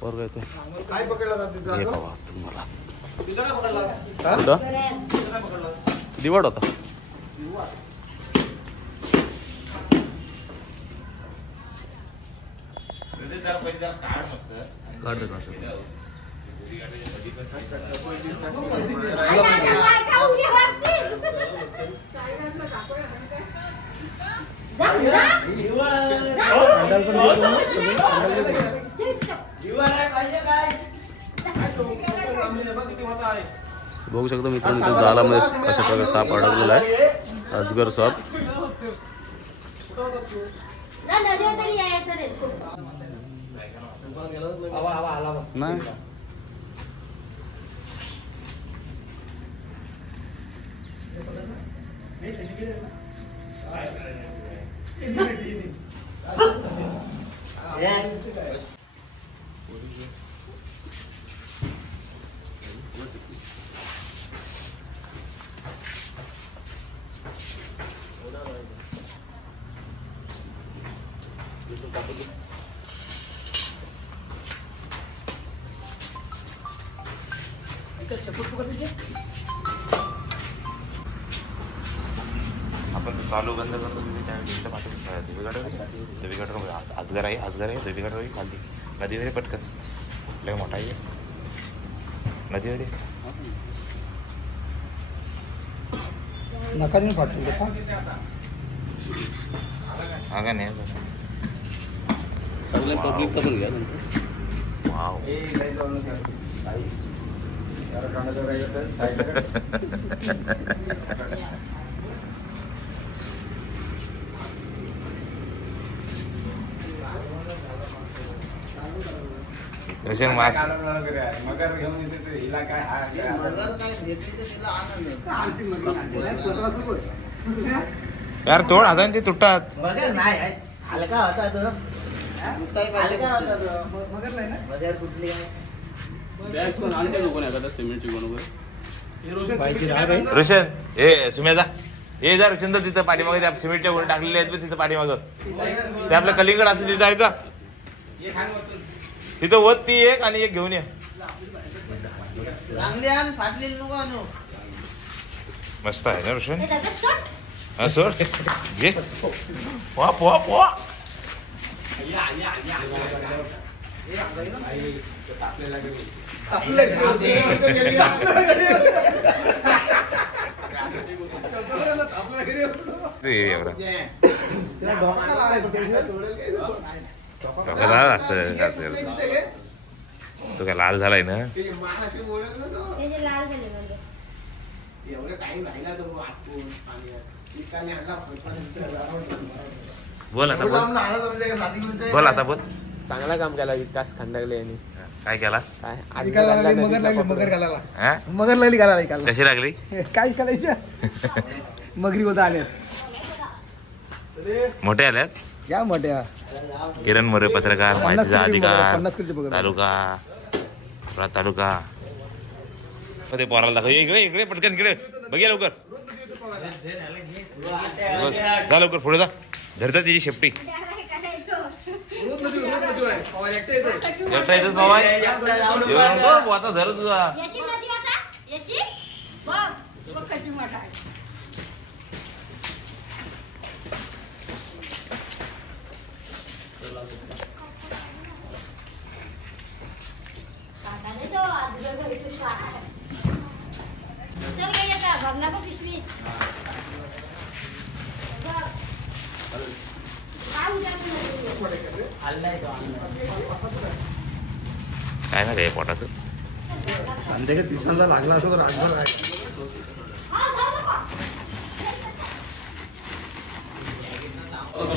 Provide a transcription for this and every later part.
पोरगा येतो काय पकडला जाते हे बाबा तुम्हाला कुठं दिवाड होता काढ रे बघू शकतो मित्रांनो जाळामध्ये कशा प्रकारे साप अडकलेला आहे अजगर साप नाही आपण चालू बंद करतो देवीगड आजगर आहे देवीगड खाली नदीवर पटकन लय मोठा आहे नदीवर नका नाही पाठवून हा का नाही सगळ्या पब्लिकचा पण घ्या वाव मगर घेऊन येते हिला काय यार तोड आता ते तुटतात हलका होता तो बॅग पण आणते नको नाही का सिमेंटची बनवून रोशन ए सुमेधा हे जर चंद तिथं पाठीमागे त्या सिमेंटच्या वर टाकलेले आहेत तिथं पाठीमागं ते आपलं कलिंगड असं तिथं आहे का तिथं वत ती एक आणि एक घेऊन ये मस्त आहे ना रोशन हा सोड घे पोहा पोहा पोहा तो काय लाल झालाय ना बोल आता बोल आता बोल चांगला काम केला विकास खंडागले यांनी काय केला काय मगर लागली घालायला कशी लागली काय करायचं मगरी होता आल्या मोठे आल्यात या मोठ्या किरण मोरे पत्रकार माहितीचा अधिकार 50 किलोची पकड. तालुका ते पोराला दाखव इकडे इकडे पटकन इकडे बघूया लवकर जा लवकर पुढे जा धरता तिची शेपटी एकटा येतच बाबा आता धर तुझा काय ना रे पोटात संध्याकाळी तिसऱ्यांदा लागला असतो तर राजभर काय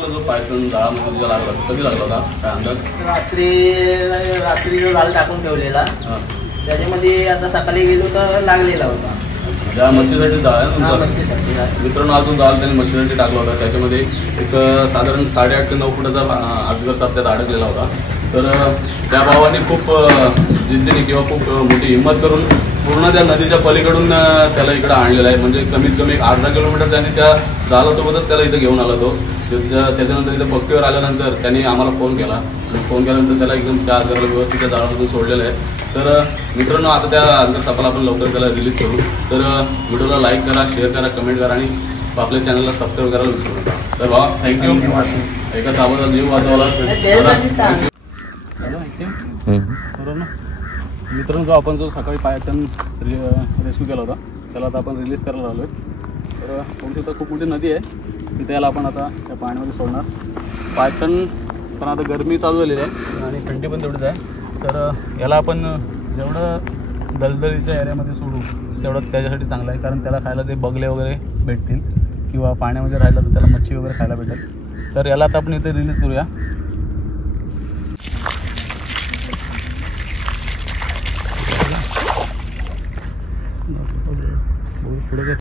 जो पायथन जाळामध्ये लागला कधी लागला होता काय अंदाज रात्री जो जाल टाकून ठेवलेला त्याच्यामध्ये आता सकाळी गेलो तर लागलेला होता त्या मच्छीसाठी जाळ आहे हा, ना मच्छीसाठी जाळ. मित्रांनो अजून जाळ त्यांनी मच्छीसाठी टाकला होता त्याच्यामध्ये एक साधारण 8.5 ते 9 फुटाचा अजगर साप त्यात अडकलेला होता तर त्या भावाने खूप जिद्दीने किंवा खूप मोठी हिंमत करून पूर्ण त्या नदीच्या पलीकडून त्याला इकडे आणलेला आहे म्हणजे कमीत कमी 1 अर्धा किलोमीटर त्यांनी त्या जाळासोबतच त्याला इथं घेऊन आला तो त्याच्यानंतर इथं पट्टीवर आल्यानंतर त्यांनी आम्हाला फोन केला आणि फोन केल्यानंतर त्याला एकदम त्या आजाराला व्यवस्थित त्या जाळामधून सोडलेलं आहे. तर मित्रांनो, आता त्या अजगर सापाला आपण लवकर त्याला रिलीज करू. तर व्हिडिओला लाईक करा, शेअर करा, कमेंट करा आणि आपल्या चॅनलला सबस्क्राईब करायला विसरू नका. तर भावा, थँक्यू. एका सापाचा जीव वाचवला. मित्रांनो, आपण जो सकाळी पायथन रेस्क्यू केला होता त्याला आता आपण रिलीज करायला आलो आहे. तर थोडी तिथं खूप मोठी नदी आहे, तिथे याला आपण आता त्या पाण्यामध्ये सोडणार. पायथन पण आता गरमी चालू झालेली आहे आणि थंडी पण तेवढीच आहे. तर याला आपण जेवढं दलदलीच्या एरियामध्ये सोडू तेवढं त्याच्यासाठी चांगलं आहे, कारण त्याला खायला ते बगले वगैरे भेटतील किंवा पाण्यामध्ये राहिलं तर त्याला मच्छी वगैरे खायला भेटेल. तर याला आता आपण इथे रिलीज करूया. पुढे